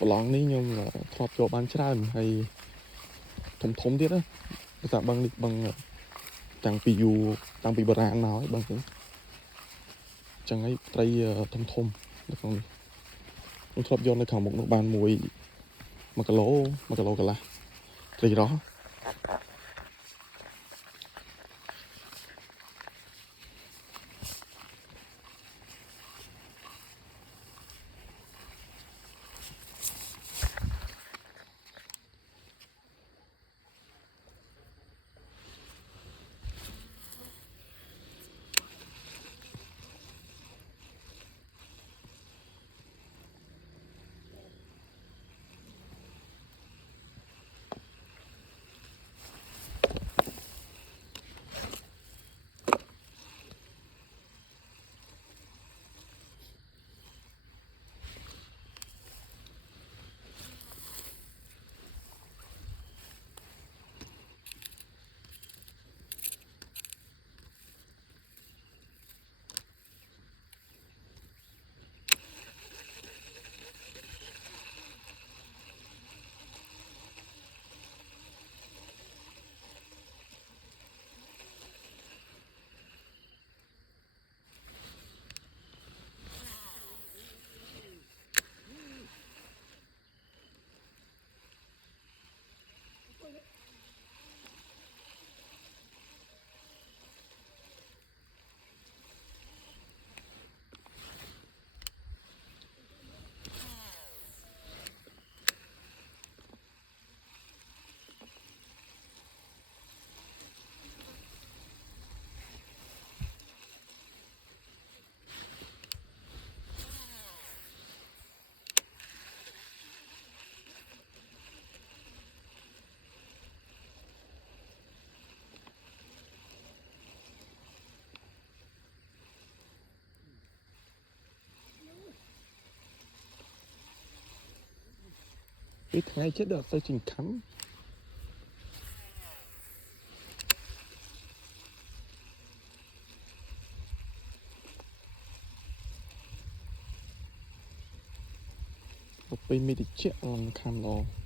ប្រឡងនេះខ្ញុំធ្លាប់ចូលបានច្រើនហើយធំទៀតណាភាសាបឹងនេះបឹងតាំងពីយូរតាំងពីបុរាណមកហើយបឹងនេះចឹងហើយត្រីធំនៅក្នុងនេះខ្ញុំធ្លាប់យកនៅខាងមុខនោះបាន1 គីឡូកន្លះត្រីរ៉ស់ពីថ្ងៃជិតដល់ទៅចិញ្ខាំទៅមីតិចអនខាំឡ